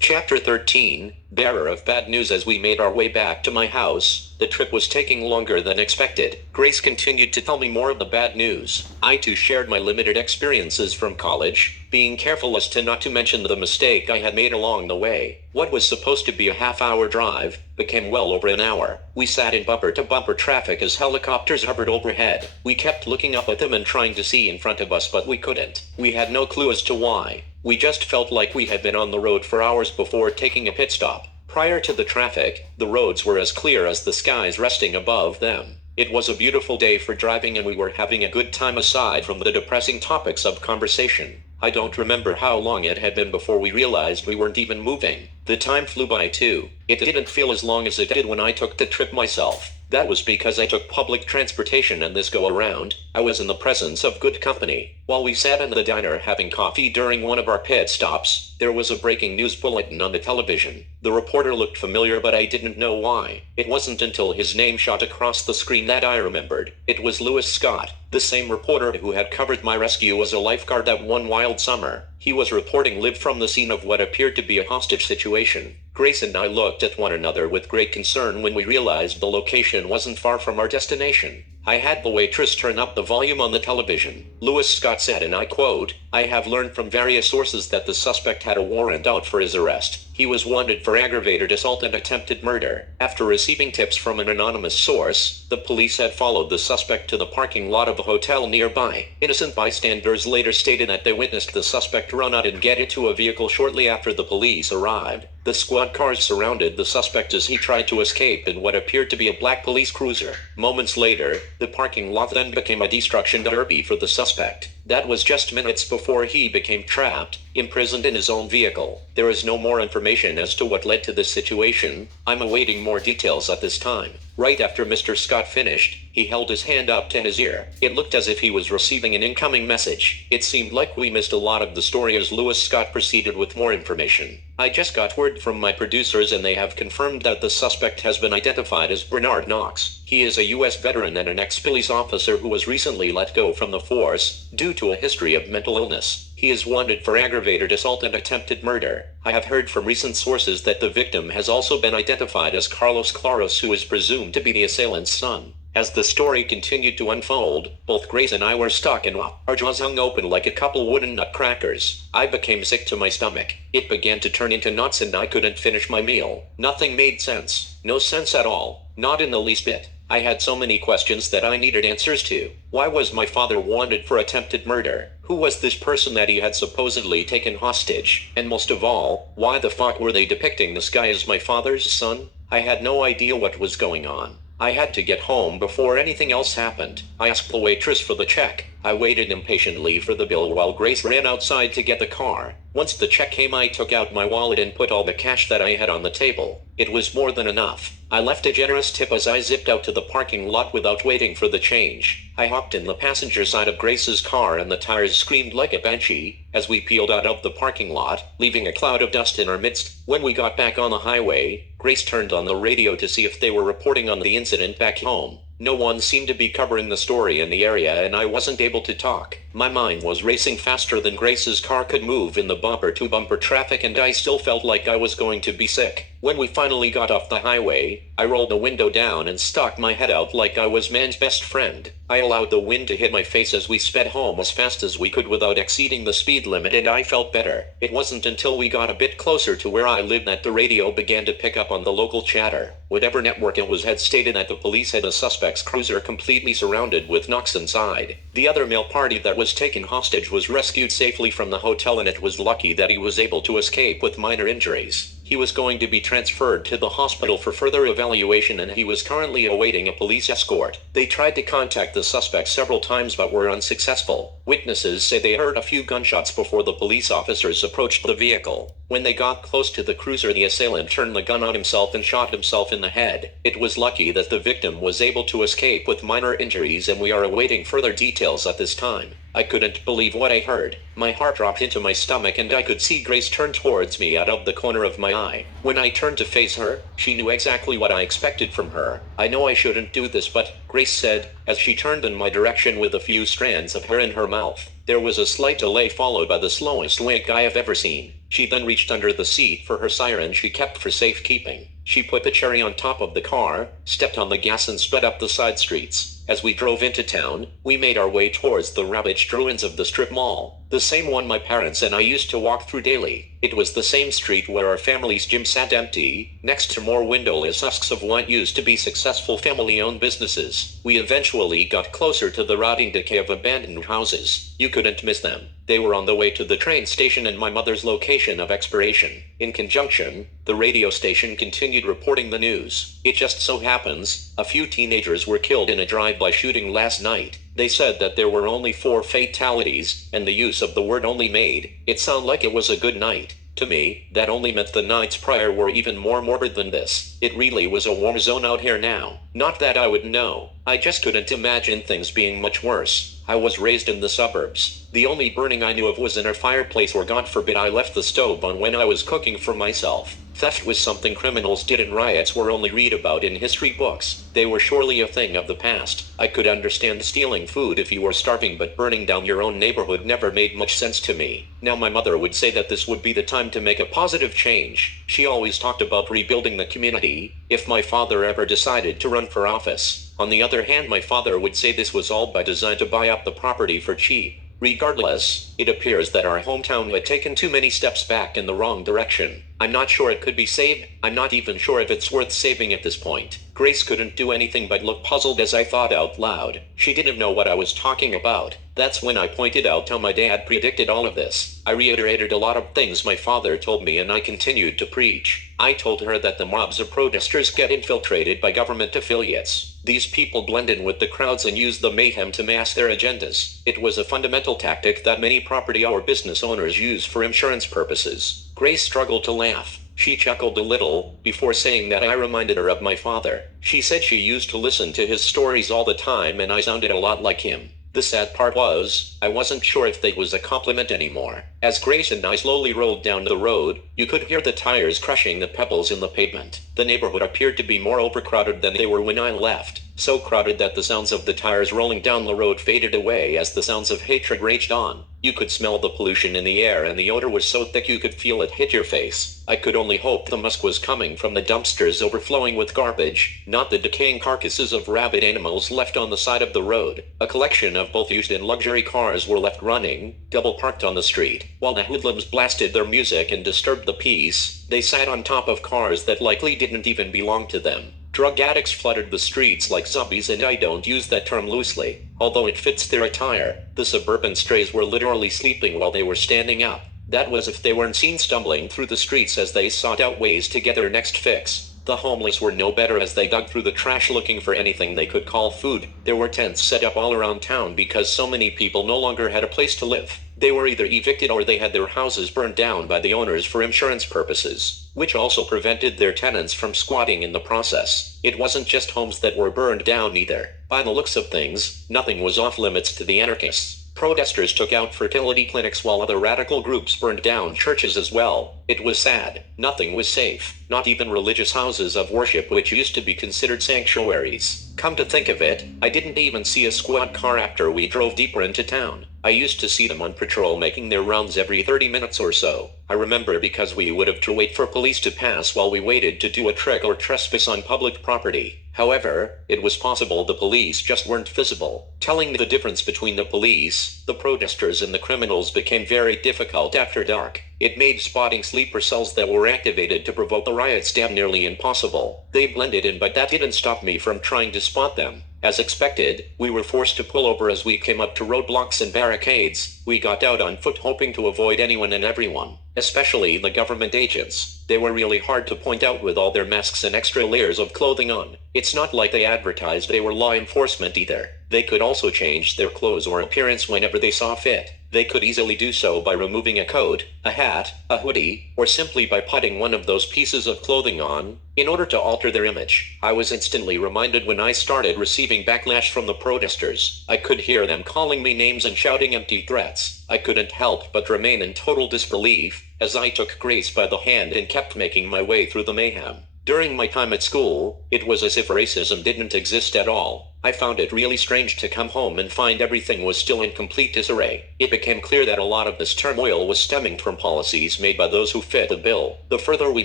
Chapter 13, Bearer of Bad News. As we made our way back to my house, the trip was taking longer than expected. Grace continued to tell me more of the bad news. I too shared my limited experiences from college, being careful as to not to mention the mistake I had made along the way. What was supposed to be a half-hour drive became well over an hour. We sat in bumper-to-bumper traffic as helicopters hovered overhead. We kept looking up at them and trying to see in front of us, but we couldn't. We had no clue as to why. We just felt like we had been on the road for hours before taking a pit stop. Prior to the traffic, the roads were as clear as the skies resting above them. It was a beautiful day for driving and we were having a good time aside from the depressing topics of conversation. I don't remember how long it had been before we realized we weren't even moving. The time flew by too. It didn't feel as long as it did when I took the trip myself. That was because I took public transportation, and this go around, I was in the presence of good company. While we sat in the diner having coffee during one of our pit stops, there was a breaking news bulletin on the television. The reporter looked familiar, but I didn't know why. It wasn't until his name shot across the screen that I remembered. It was Lewis Scott, the same reporter who had covered my rescue as a lifeguard that one wild summer. He was reporting live from the scene of what appeared to be a hostage situation. Grace and I looked at one another with great concern when we realized the location wasn't far from our destination. I had the waitress turn up the volume on the television. Lewis Scott said, and I quote, "I have learned from various sources that the suspect had a warrant out for his arrest. He was wanted for aggravated assault and attempted murder." After receiving tips from an anonymous source, the police had followed the suspect to the parking lot of a hotel nearby. Innocent bystanders later stated that they witnessed the suspect run out and get into a vehicle shortly after the police arrived. The squad cars surrounded the suspect as he tried to escape in what appeared to be a black police cruiser. Moments later, the parking lot then became a destruction derby for the suspect. That was just minutes before he became trapped, imprisoned in his own vehicle. There is no more information as to what led to this situation. I'm awaiting more details at this time. Right after Mr. Scott finished, he held his hand up to his ear. It looked as if he was receiving an incoming message. It seemed like we missed a lot of the story as Lewis Scott proceeded with more information. "I just got word from my producers and they have confirmed that the suspect has been identified as Bernard Knox. He is a U.S. veteran and an ex-police officer who was recently let go from the force due to a history of mental illness. He is wanted for aggravated assault and attempted murder. I have heard from recent sources that the victim has also been identified as Carlos Claros, who is presumed to be the assailant's son." As the story continued to unfold, both Grace and I were stuck in awe. Our jaws hung open like a couple wooden nutcrackers. I became sick to my stomach. It began to turn into knots and I couldn't finish my meal. Nothing made sense. No sense at all. Not in the least bit. I had so many questions that I needed answers to. Why was my father wanted for attempted murder? Who was this person that he had supposedly taken hostage? And most of all, why the fuck were they depicting this guy as my father's son? I had no idea what was going on. I had to get home before anything else happened. I asked the waitress for the check. I waited impatiently for the bill while Grace ran outside to get the car. Once the check came, I took out my wallet and put all the cash that I had on the table. It was more than enough. I left a generous tip as I zipped out to the parking lot without waiting for the change. I hopped in the passenger side of Grace's car and the tires screamed like a banshee as we peeled out of the parking lot, leaving a cloud of dust in our midst. When we got back on the highway, Grace turned on the radio to see if they were reporting on the incident back home. No one seemed to be covering the story in the area and I wasn't able to talk. My mind was racing faster than Grace's car could move in the bumper-to-bumper traffic and I still felt like I was going to be sick. When we finally got off the highway, I rolled the window down and stuck my head out like I was man's best friend. I allowed the wind to hit my face as we sped home as fast as we could without exceeding the speed limit and I felt better. It wasn't until we got a bit closer to where I lived that the radio began to pick up on the local chatter. Whatever network it was had stated that the police had the suspect's cruiser completely surrounded with Knox inside. The other male party that was taken hostage was rescued safely from the hotel and it was lucky that he was able to escape with minor injuries. He was going to be transferred to the hospital for further evaluation and he was currently awaiting a police escort. They tried to contact the suspect several times but were unsuccessful. Witnesses say they heard a few gunshots before the police officers approached the vehicle. When they got close to the cruiser, the assailant turned the gun on himself and shot himself in the head. It was lucky that the victim was able to escape with minor injuries and we are awaiting further details at this time. I couldn't believe what I heard. My heart dropped into my stomach and I could see Grace turn towards me out of the corner of my eye. When I turned to face her, she knew exactly what I expected from her. "I know I shouldn't do this, but," Grace said, as she turned in my direction with a few strands of hair in her mouth. There was a slight delay followed by the slowest wink I have ever seen. She then reached under the seat for her siren she kept for safekeeping. She put the cherry on top of the car, stepped on the gas and sped up the side streets. As we drove into town, we made our way towards the ravaged ruins of the strip mall, the same one my parents and I used to walk through daily. It was the same street where our family's gym sat empty, next to more windowless husks of what used to be successful family-owned businesses. We eventually got closer to the rotting decay of abandoned houses. You couldn't miss them. They were on the way to the train station and my mother's location of expiration. In conjunction, the radio station continued reporting the news. It just so happens, a few teenagers were killed in a drive-by shooting last night. They said that there were only 4 fatalities, and the use of the word only made it sound like it was a good night. To me, that only meant the nights prior were even more morbid than this. It really was a war zone out here now. Not that I would know. I just couldn't imagine things being much worse. I was raised in the suburbs. The only burning I knew of was in our fireplace, or God forbid I left the stove on when I was cooking for myself. Theft was something criminals did and riots were only read about in history books. They were surely a thing of the past. I could understand stealing food if you were starving, but burning down your own neighborhood never made much sense to me. Now my mother would say that this would be the time to make a positive change. She always talked about rebuilding the community, if my father ever decided to run for office. On the other hand, my father would say this was all by design to buy up the property for cheap. Regardless, it appears that our hometown had taken too many steps back in the wrong direction. I'm not sure it could be saved. I'm not even sure if it's worth saving at this point. Grace couldn't do anything but look puzzled as I thought out loud. She didn't know what I was talking about. That's when I pointed out how my dad predicted all of this. I reiterated a lot of things my father told me and I continued to preach. I told her that the mobs of protesters get infiltrated by government affiliates. These people blend in with the crowds and use the mayhem to mask their agendas. It was a fundamental tactic that many property or business owners use for insurance purposes. Grace struggled to laugh. She chuckled a little, before saying that I reminded her of my father. She said she used to listen to his stories all the time and I sounded a lot like him. The sad part was, I wasn't sure if that was a compliment anymore. As Grace and I slowly rolled down the road, you could hear the tires crushing the pebbles in the pavement. The neighborhood appeared to be more overcrowded than they were when I left. So crowded that the sounds of the tires rolling down the road faded away as the sounds of hatred raged on. You could smell the pollution in the air and the odor was so thick you could feel it hit your face. I could only hope the musk was coming from the dumpsters overflowing with garbage, not the decaying carcasses of rabid animals left on the side of the road. A collection of both used and luxury cars were left running, double parked on the street. While the hoodlums blasted their music and disturbed the peace, they sat on top of cars that likely didn't even belong to them. Drug addicts flooded the streets like zombies, and I don't use that term loosely, although it fits their attire. The suburban strays were literally sleeping while they were standing up. That was if they weren't seen stumbling through the streets as they sought out ways to get their next fix. The homeless were no better as they dug through the trash looking for anything they could call food. There were tents set up all around town because so many people no longer had a place to live. They were either evicted or they had their houses burned down by the owners for insurance purposes, which also prevented their tenants from squatting in the process. It wasn't just homes that were burned down either. By the looks of things, nothing was off limits to the anarchists. Protesters took out fertility clinics while other radical groups burned down churches as well. It was sad. Nothing was safe. Not even religious houses of worship, which used to be considered sanctuaries. Come to think of it, I didn't even see a squad car after we drove deeper into town. I used to see them on patrol making their rounds every 30 minutes or so. I remember because we would have to wait for police to pass while we waited to do a trick or trespass on public property. However, it was possible the police just weren't visible. Telling the difference between the police, the protesters and the criminals became very difficult after dark. It made spotting sleeper cells that were activated to provoke the riots damn nearly impossible. They blended in, but that didn't stop me from trying to spot them. As expected, we were forced to pull over as we came up to roadblocks and barricades. We got out on foot hoping to avoid anyone and everyone, especially the government agents. They were really hard to point out with all their masks and extra layers of clothing on. It's not like they advertised they were law enforcement either. They could also change their clothes or appearance whenever they saw fit. They could easily do so by removing a coat, a hat, a hoodie, or simply by putting one of those pieces of clothing on, in order to alter their image. I was instantly reminded when I started receiving backlash from the protesters. I could hear them calling me names and shouting empty threats. I couldn't help but remain in total disbelief, as I took Grace by the hand and kept making my way through the mayhem. During my time at school, it was as if racism didn't exist at all. I found it really strange to come home and find everything was still in complete disarray. It became clear that a lot of this turmoil was stemming from policies made by those who fit the bill. The further we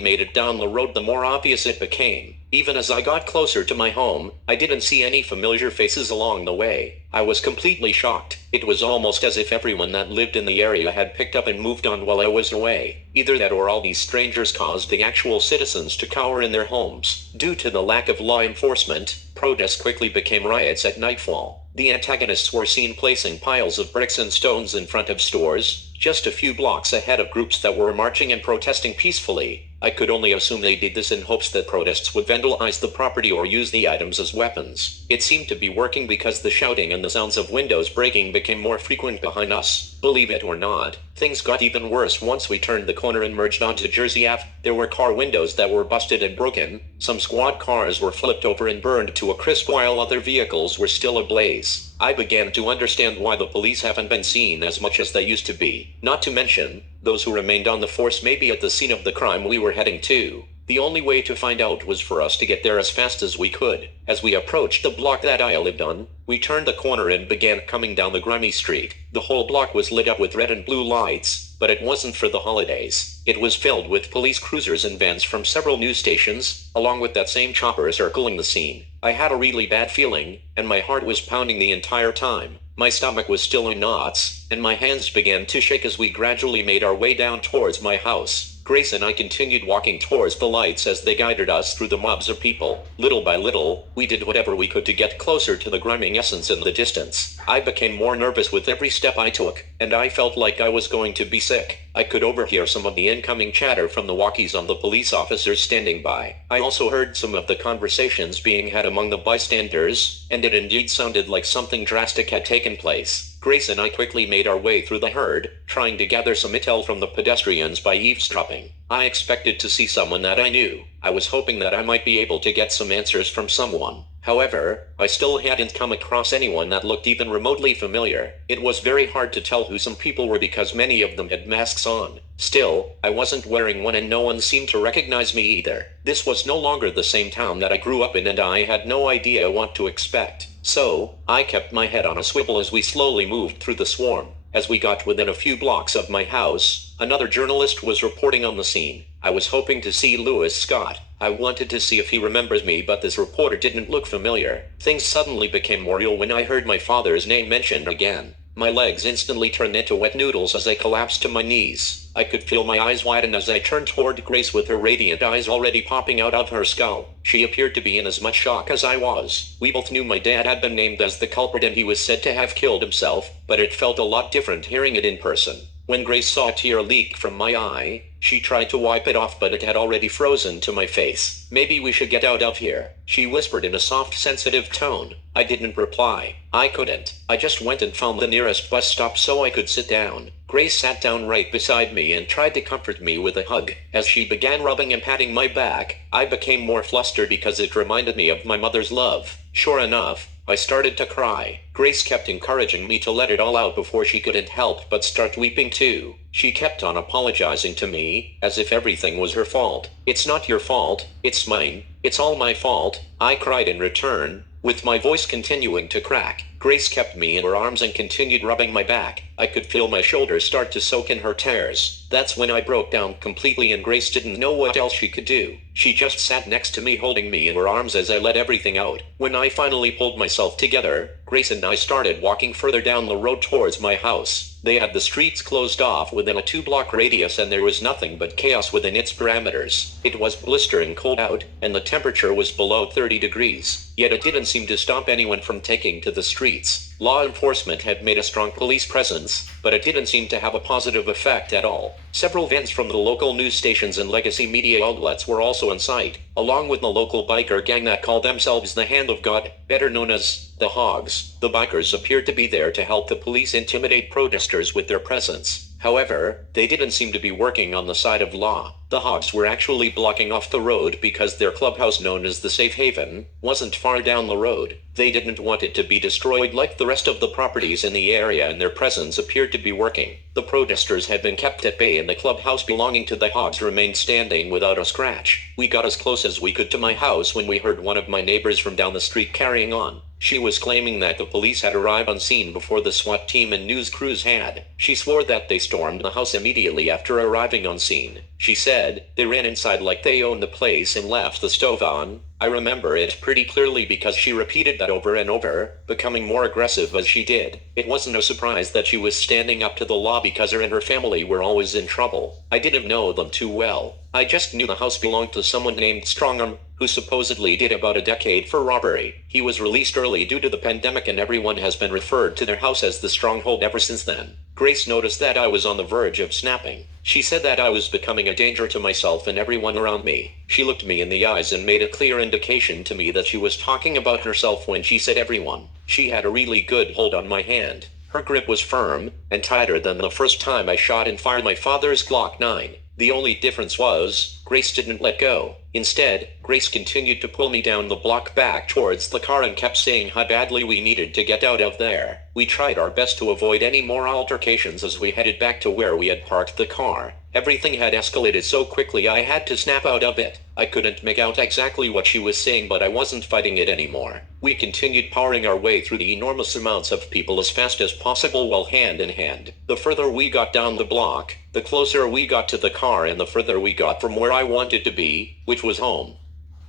made it down the road, the more obvious it became. Even as I got closer to my home, I didn't see any familiar faces along the way. I was completely shocked. It was almost as if everyone that lived in the area had picked up and moved on while I was away. Either that or all these strangers caused the actual citizens to cower in their homes. Due to the lack of law enforcement, protests quickly became riots at nightfall. The antagonists were seen placing piles of bricks and stones in front of stores, just a few blocks ahead of groups that were marching and protesting peacefully. I could only assume they did this in hopes that protests would vandalize the property or use the items as weapons. It seemed to be working because the shouting and the sounds of windows breaking became more frequent behind us. Believe it or not, things got even worse once we turned the corner and merged onto Jersey Ave. There were car windows that were busted and broken, some squad cars were flipped over and burned to a crisp while other vehicles were still ablaze. I began to understand why the police haven't been seen as much as they used to be. Not to mention, those who remained on the force may be at the scene of the crime we were heading to. The only way to find out was for us to get there as fast as we could. As we approached the block that I lived on, we turned the corner and began coming down the grimy street. The whole block was lit up with red and blue lights, but it wasn't for the holidays. It was filled with police cruisers and vans from several news stations, along with that same chopper circling the scene. I had a really bad feeling, and my heart was pounding the entire time. My stomach was still in knots, and my hands began to shake as we gradually made our way down towards my house. Grace and I continued walking towards the lights as they guided us through the mobs of people. Little by little, we did whatever we could to get closer to the grimy essence in the distance. I became more nervous with every step I took, and I felt like I was going to be sick. I could overhear some of the incoming chatter from the walkies on the police officers standing by. I also heard some of the conversations being had among the bystanders, and it indeed sounded like something drastic had taken place. Grace and I quickly made our way through the herd, trying to gather some intel from the pedestrians by eavesdropping. I expected to see someone that I knew. I was hoping that I might be able to get some answers from someone. However, I still hadn't come across anyone that looked even remotely familiar. It was very hard to tell who some people were because many of them had masks on. Still, I wasn't wearing one and no one seemed to recognize me either. This was no longer the same town that I grew up in and I had no idea what to expect. So, I kept my head on a swivel as we slowly moved through the swarm. As we got within a few blocks of my house, another journalist was reporting on the scene. I was hoping to see Lewis Scott. I wanted to see if he remembers me, but this reporter didn't look familiar. Things suddenly became more real when I heard my father's name mentioned again. My legs instantly turned into wet noodles as I collapsed to my knees. I could feel my eyes widen as I turned toward Grace with her radiant eyes already popping out of her skull. She appeared to be in as much shock as I was. We both knew my dad had been named as the culprit and he was said to have killed himself, but it felt a lot different hearing it in person. When Grace saw a tear leak from my eye, she tried to wipe it off but it had already frozen to my face. "Maybe we should get out of here," she whispered in a soft, sensitive tone. I didn't reply. I couldn't. I just went and found the nearest bus stop so I could sit down. Grace sat down right beside me and tried to comfort me with a hug. As she began rubbing and patting my back, I became more flustered because it reminded me of my mother's love. Sure enough, I started to cry. Grace kept encouraging me to let it all out before she couldn't help but start weeping too. She kept on apologizing to me, as if everything was her fault. "It's not your fault, it's mine. It's all my fault," I cried in return, with my voice continuing to crack. Grace kept me in her arms and continued rubbing my back. I could feel my shoulders start to soak in her tears. That's when I broke down completely and Grace didn't know what else she could do. She just sat next to me holding me in her arms as I let everything out. When I finally pulled myself together, Grace and I started walking further down the road towards my house. They had the streets closed off within a 2-block radius and there was nothing but chaos within its parameters. It was blistering cold out, and the temperature was below 30 degrees. Yet it didn't seem to stop anyone from taking to the streets. Law enforcement had made a strong police presence, but it didn't seem to have a positive effect at all. Several vans from the local news stations and legacy media outlets were also in sight, along with the local biker gang that called themselves the Hand of God, better known as the Hogs. The bikers appeared to be there to help the police intimidate protesters with their presence. However, they didn't seem to be working on the side of law. The Hogs were actually blocking off the road because their clubhouse, known as the Safe Haven, wasn't far down the road. They didn't want it to be destroyed like the rest of the properties in the area, and their presence appeared to be working. The protesters had been kept at bay and the clubhouse belonging to the Hogs remained standing without a scratch. We got as close as we could to my house when we heard one of my neighbors from down the street carrying on. She was claiming that the police had arrived on scene before the SWAT team and news crews had. She swore that they stormed the house immediately after arriving on scene. She said, they ran inside like they owned the place and left the stove on. I remember it pretty clearly because she repeated that over and over, becoming more aggressive as she did. It wasn't a surprise that she was standing up to the law because her and her family were always in trouble. I didn't know them too well. I just knew the house belonged to someone named Strongham, who supposedly did about a decade for robbery. He was released early due to the pandemic and everyone has been referred to their house as the Stronghold ever since then. Grace noticed that I was on the verge of snapping. She said that I was becoming a danger to myself and everyone around me. She looked me in the eyes and made a clear indication to me that she was talking about herself when she said everyone. She had a really good hold on my hand. Her grip was firm and tighter than the first time I shot and fired my father's Glock 9. The only difference was, Grace didn't let go. Instead, Grace continued to pull me down the block back towards the car and kept saying how badly we needed to get out of there. We tried our best to avoid any more altercations as we headed back to where we had parked the car. Everything had escalated so quickly I had to snap out of it. I couldn't make out exactly what she was saying, but I wasn't fighting it anymore. We continued powering our way through the enormous amounts of people as fast as possible while hand in hand. The further we got down the block, the closer we got to the car and the further we got from where I wanted to be, which was home.